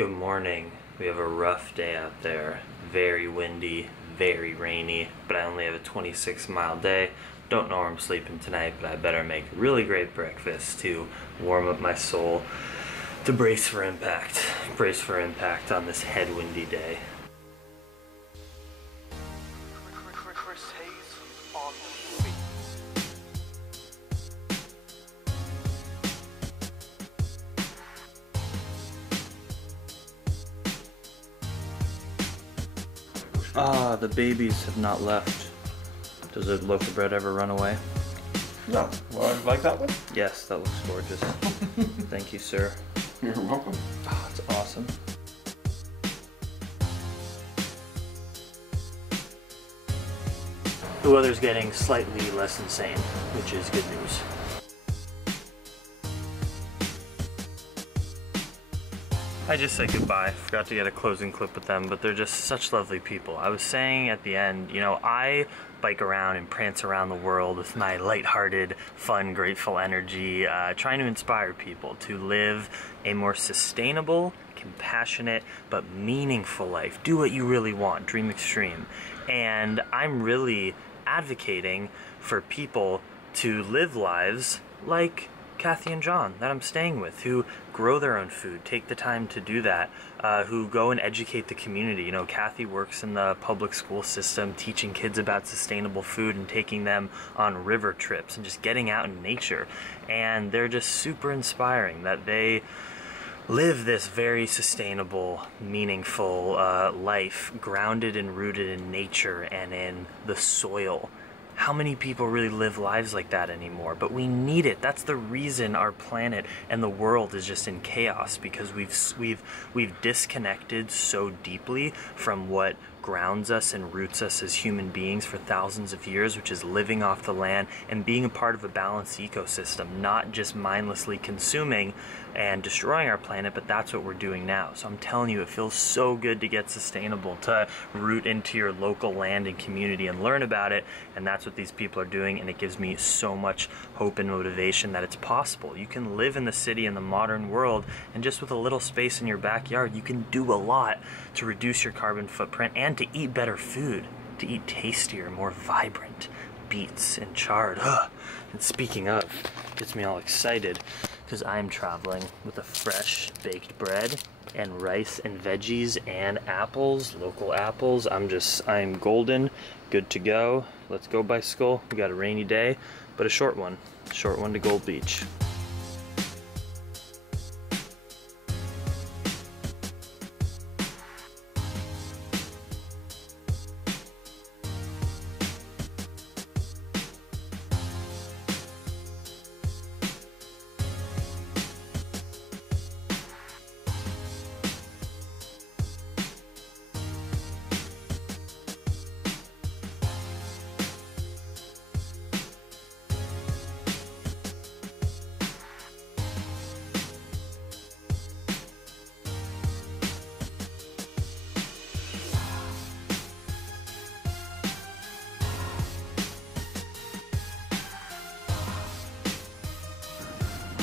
Good morning. We have a rough day out there. Very windy, very rainy, but I only have a 26-mile day. Don't know where I'm sleeping tonight, but I better make a really great breakfast to warm up my soul, to brace for impact. Brace for impact on this headwindy day. Ah, the babies have not left. Does a loaf of bread ever run away? No. Well, you like that one? Yes, that looks gorgeous. Thank you, sir. You're welcome. Oh, it's awesome. The weather's getting slightly less insane, which is good news. I just said goodbye. Forgot to get a closing clip with them, but they're just such lovely people. I was saying at the end, you know, I bike around and prance around the world with my lighthearted, fun, grateful energy, trying to inspire people to live a more sustainable, compassionate, but meaningful life. Do what you really want. Dream extreme. And I'm really advocating for people to live lives like Kathy and John that I'm staying with, who grow their own food, take the time to do that, who go and educate the community. You know, Kathy works in the public school system, teaching kids about sustainable food and taking them on river trips and just getting out in nature. And they're just super inspiring that they live this very sustainable, meaningful life, grounded and rooted in nature and in the soil. How many people really live lives like that anymore? But we need it. That's the reason our planet and the world is just in chaos, because we've disconnected so deeply from what grounds us and roots us as human beings for thousands of years, which is living off the land and being a part of a balanced ecosystem, not just mindlessly consuming and destroying our planet, but that's what we're doing now. So I'm telling you, it feels so good to get sustainable, to root into your local land and community and learn about it, and that's what these people are doing, and it gives me so much hope and motivation that it's possible. You can live in the city in the modern world, and just with a little space in your backyard, you can do a lot to reduce your carbon footprint and to eat better food, to eat tastier, more vibrant beets and chard. And speaking of, gets me all excited because I'm traveling with a fresh baked bread and rice and veggies and apples, local apples. I'm golden, good to go. Let's go bicycle. We got a rainy day, but a short one to Gold Beach.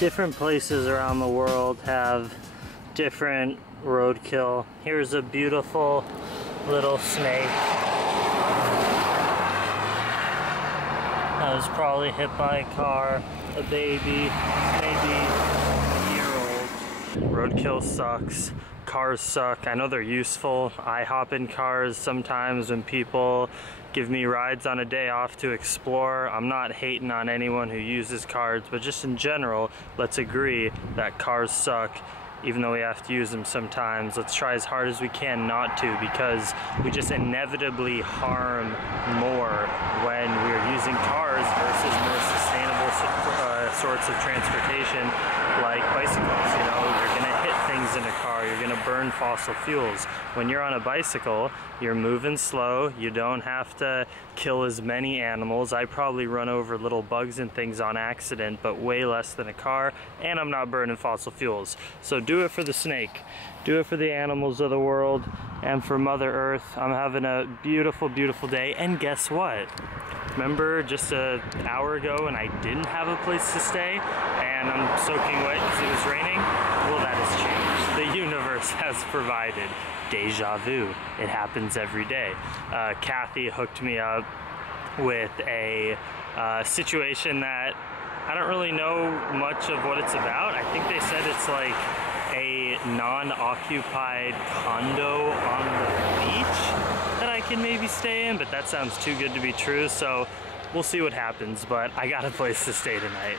Different places around the world have different roadkill. Here's a beautiful little snake that was probably hit by a car, a baby, maybe a year old. Roadkill sucks. Cars suck. I know they're useful. I hop in cars sometimes when people give me rides on a day off to explore. I'm not hating on anyone who uses cars, but just in general, let's agree that cars suck. Even though we have to use them sometimes, let's try as hard as we can not to, because we just inevitably harm more when we're using cars versus more sustainable sorts of transportation like bicycles. You know, you're gonna hit things in a car, you're gonna burn fossil fuels. When you're on a bicycle, you're moving slow, you don't have to kill as many animals. I probably run over little bugs and things on accident, but way less than a car, and I'm not burning fossil fuels. So do it for the snake, do it for the animals of the world, and for Mother Earth. I'm having a beautiful, beautiful day, and guess what? Remember just an hour ago when I didn't have a place to stay? and I'm soaking wet because it was raining. Well, that has changed. The universe has provided deja vu. It happens every day. Kathy hooked me up with a situation that I don't really know much of what it's about. I think they said it's like a non-occupied condo on the beach that I can maybe stay in, but that sounds too good to be true, so we'll see what happens, but I got a place to stay tonight.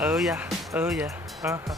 Oh yeah, oh yeah, uh-huh.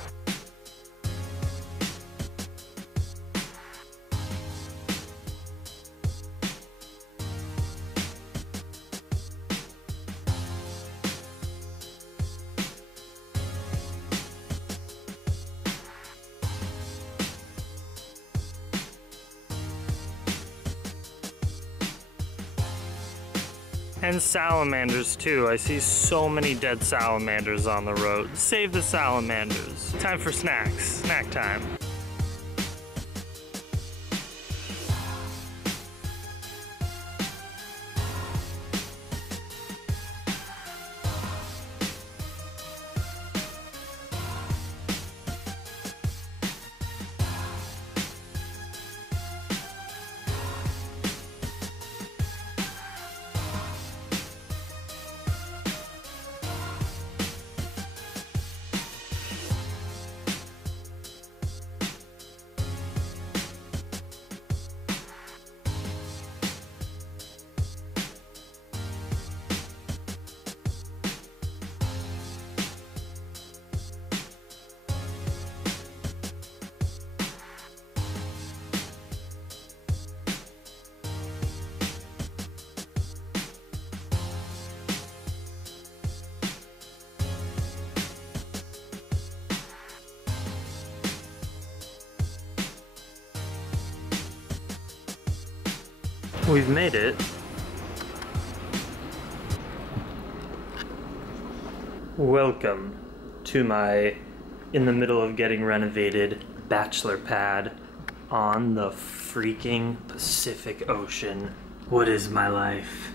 And salamanders too. I see so many dead salamanders on the road. Save the salamanders. Time for snacks. Snack time. We've made it. Welcome to my in the middle of getting renovated bachelor pad on the freaking Pacific Ocean. What is my life?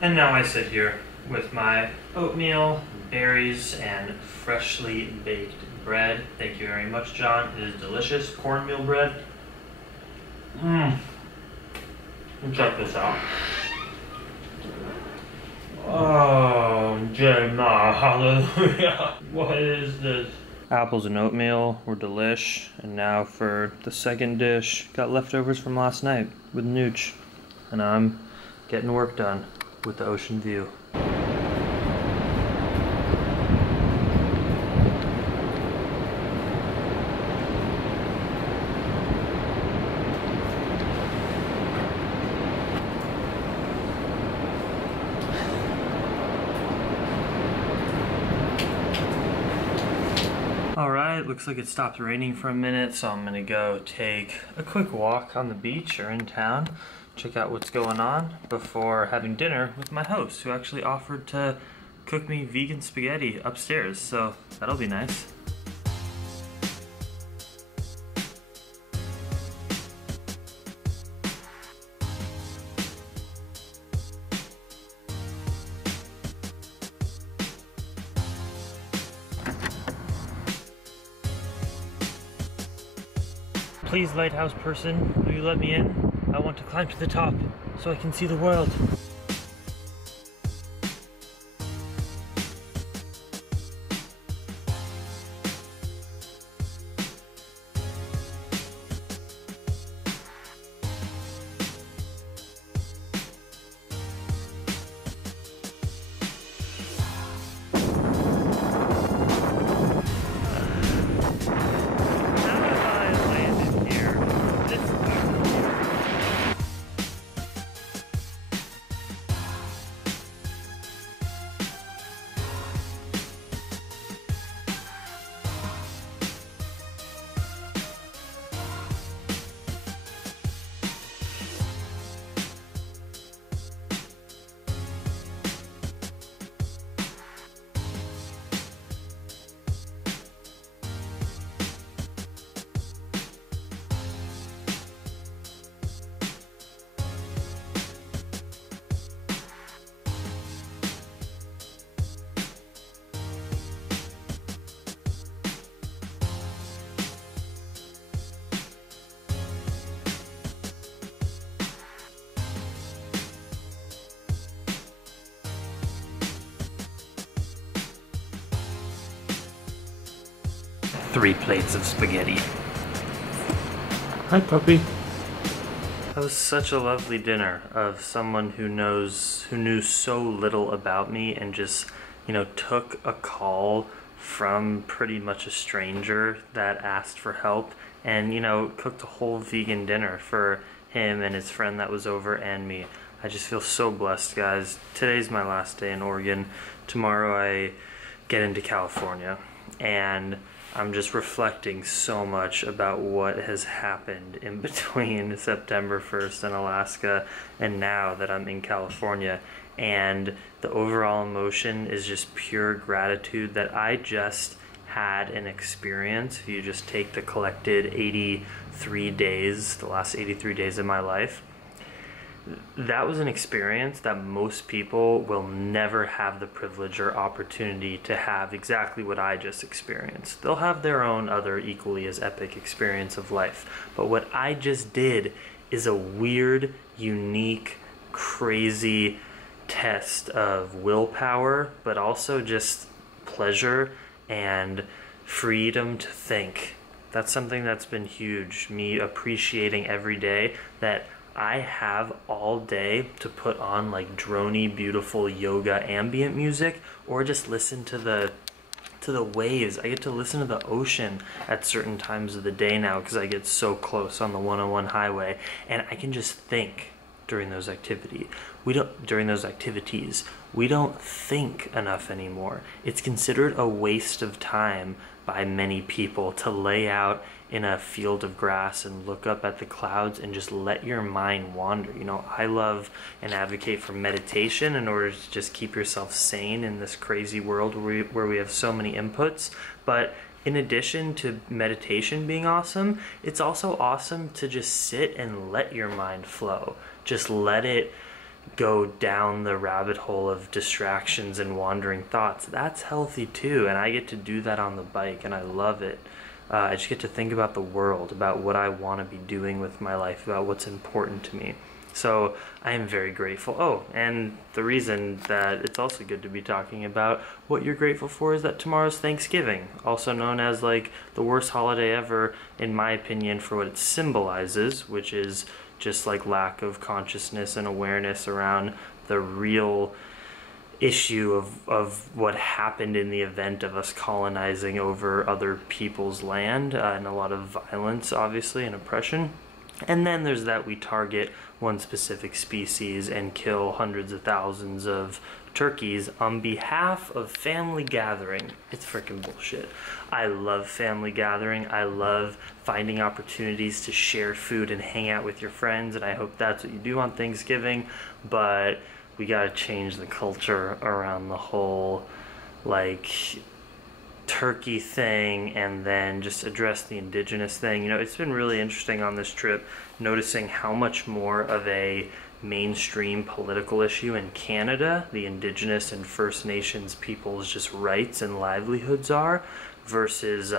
And now I sit here with my oatmeal, berries, and freshly baked bread. Thank you very much, John. It is delicious. Cornmeal bread. Mmm. Check this out. Oh, J-Ma, hallelujah. What is this? Apples and oatmeal were delish. And now for the second dish, got leftovers from last night with Nooch. And I'm getting work done with the ocean view. Alright, looks like it stopped raining for a minute, so I'm gonna go take a quick walk on the beach or in town, check out what's going on before having dinner with my host, who actually offered to cook me vegan spaghetti upstairs, so that'll be nice. Please, lighthouse person, will you let me in? I want to climb to the top so I can see the world. 3 plates of spaghetti. Hi, puppy. That was such a lovely dinner of someone who knew so little about me and just, took a call from pretty much a stranger that asked for help and, cooked a whole vegan dinner for him and his friend that was over and me. I just feel so blessed, guys. Today's my last day in Oregon. Tomorrow I get into California, and I'm just reflecting so much about what has happened in between September 1st in Alaska and now that I'm in California. And the overall emotion is just pure gratitude that I just had an experience. If you just take the collected 83 days, the last 83 days of my life, that was an experience that most people will never have the privilege or opportunity to have exactly what I just experienced. They'll have their own other equally as epic experience of life. But what I just did is a weird, unique, crazy test of willpower, but also just pleasure and freedom to think. That's something that's been huge. Me appreciating every day that I have all day to put on like droney, beautiful yoga ambient music, or just listen to the waves. I get to listen to the ocean at certain times of the day now because I get so close on the 101 highway, and I can just think during those activities. We don't think enough anymore. It's considered a waste of time by many people to lay out in a field of grass and look up at the clouds and just let your mind wander. I love and advocate for meditation in order to just keep yourself sane in this crazy world where we have so many inputs. But in addition to meditation being awesome, it's also awesome to just sit and let your mind flow. Just let it go down the rabbit hole of distractions and wandering thoughts. That's healthy too, and I get to do that on the bike, and I love it. I just get to think about the world, about what I want to be doing with my life, about what's important to me. So I am very grateful. Oh, and the reason that it's also good to be talking about what you're grateful for is that tomorrow's Thanksgiving, also known as like the worst holiday ever, in my opinion, for what it symbolizes, which is just like lack of consciousness and awareness around the real issue of what happened in the event of us colonizing over other people's land, and a lot of violence, obviously, and oppression. And then there's that we target one specific species and kill hundreds of thousands of turkeys on behalf of family gathering. It's freaking bullshit. I love family gathering. I love finding opportunities to share food and hang out with your friends, and I hope that's what you do on Thanksgiving. But we gotta change the culture around the whole like turkey thing, and then just address the indigenous thing. It's been really interesting on this trip noticing how much more of a mainstream political issue in Canada the indigenous and First Nations people's just rights and livelihoods are, versus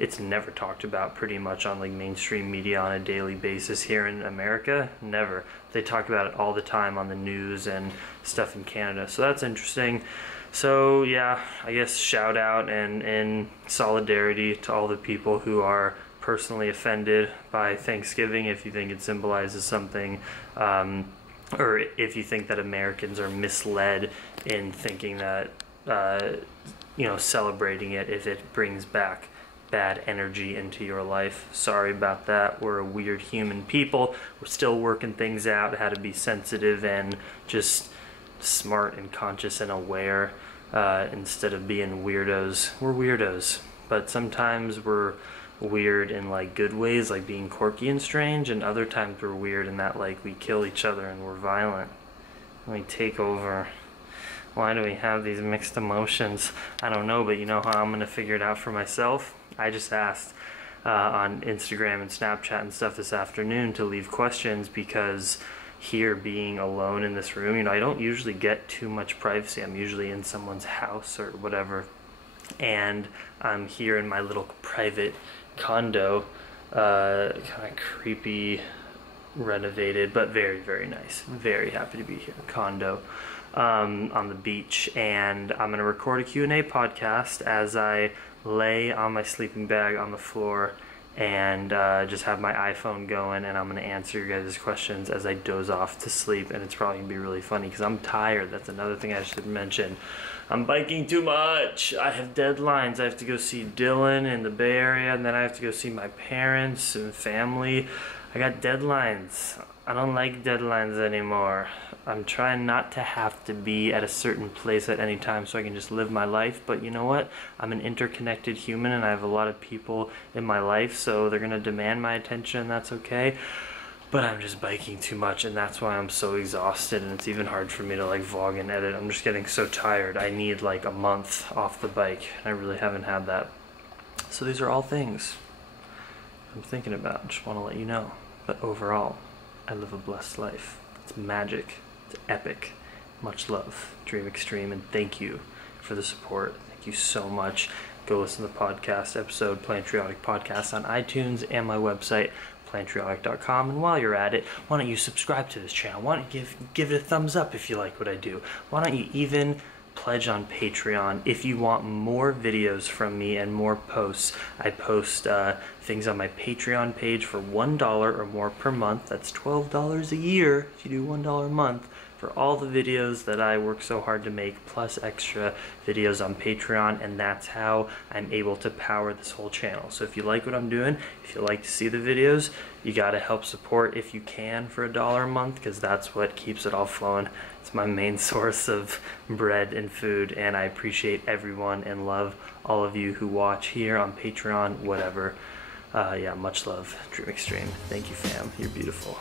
it's never talked about pretty much on like mainstream media on a daily basis here in America. Never. They talk about it all the time on the news and stuff in Canada, so that's interesting. So yeah, I guess shout out and solidarity to all the people who are personally offended by Thanksgiving, if you think it symbolizes something, or if you think that Americans are misled in thinking that celebrating it if it brings back bad energy into your life. Sorry about that. We're a weird human people. We're still working things out, how to be sensitive and just smart and conscious and aware, instead of being weirdos. We're weirdos, but sometimes we're weird in like good ways, like being quirky and strange, and other times we're weird in that like we kill each other and we're violent and we take over. Why do we have these mixed emotions? I don't know, but you know how I'm gonna figure it out for myself? I just asked on Instagram and Snapchat and stuff this afternoon to leave questions, because here, being alone in this room, I don't usually get too much privacy. I'm usually in someone's house or whatever, and I'm here in my little private condo, kind of creepy, renovated, but very, very nice. Very happy to be here. Condo on the beach, and I'm going to record a Q&A podcast as I lay on my sleeping bag on the floor and just have my iPhone going, and I'm gonna answer your guys' questions as I doze off to sleep. And it's probably gonna be really funny because I'm tired. That's another thing I should mention. I'm biking too much. I have deadlines. I have to go see Dylan in the Bay Area, and then I have to go see my parents and family. I got deadlines. I don't like deadlines anymore. I'm trying not to have to be at a certain place at any time so I can just live my life. But you know what? I'm an interconnected human, and I have a lot of people in my life, so they're gonna demand my attention, and that's okay. But I'm just biking too much, and that's why I'm so exhausted, and it's even hard for me to like vlog and edit. I'm just getting so tired. I need like a month off the bike, and I really haven't had that. So these are all things I'm thinking about. Just want to let you know. But overall, I live a blessed life. It's magic. It's epic. Much love, Dream Extreme, and thank you for the support. Thank you so much. Go listen to the podcast episode, Plantriotic Podcast, on iTunes and my website, Plantriotic.com. And while you're at it, why don't you subscribe to this channel? Why don't you give it a thumbs up if you like what I do? Why don't you even pledge on Patreon if you want more videos from me and more posts? I post things on my Patreon page for $1 or more per month. That's $12 a year if you do $1 a month, for all the videos that I work so hard to make, plus extra videos on Patreon, and that's how I'm able to power this whole channel. So if you like what I'm doing, if you like to see the videos, you gotta help support if you can for $1 a month, because that's what keeps it all flowing. It's my main source of bread and food, and I appreciate everyone and love all of you who watch here on Patreon, whatever. Yeah, much love, Dream Extreme. Thank you, fam. You're beautiful.